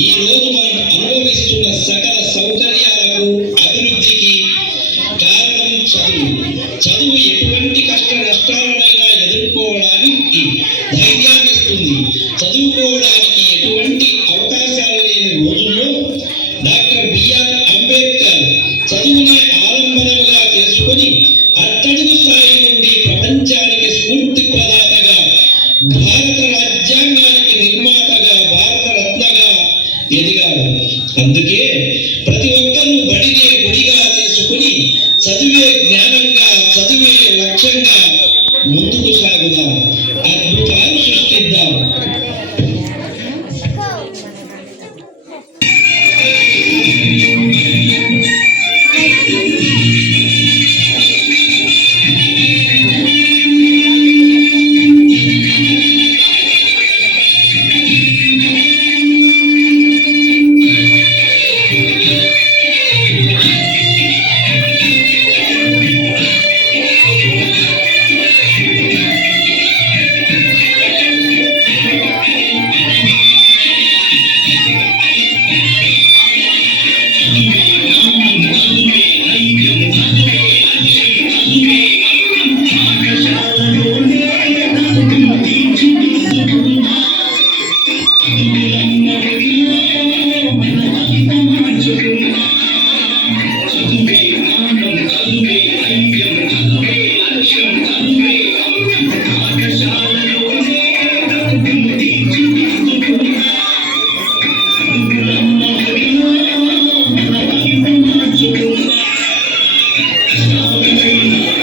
ఈ రోజు మనం అనుభవిస్తున్న సకల సౌకర్యాలకు అభివృద్ధికి కారణం చదువు. చదువు ఎటువంటి కష్ట నష్టాలనైనా ఎదుర్కోవడానికి ధైర్యాన్ని ఇస్తుంది. చదువుకోవడానికి ఎటువంటి అవకాశాలు లేని రోజుల్లో డాక్టర్ బిఆర్ అంబేద్కర్ చదువునే ఆలంబనగా చేసుకొని అట్టడుగు స్థాయి నుండి ప్రపంచానికి స్ఫూర్తి ప్రదాతగా, భారత రాజ్యాంగానికి నిర్మాతగా, భారత రత్నగా ఎదిగాడు. అందుకే ప్రతి ఒక్కరూ బడినే గుడిగా చేసుకుని చదివే జ్ఞానంగా, చదివే లక్ష్యంగా ముందుకు సాగుదాం, అద్భుతాలు సృష్టిద్దాం. Thank you.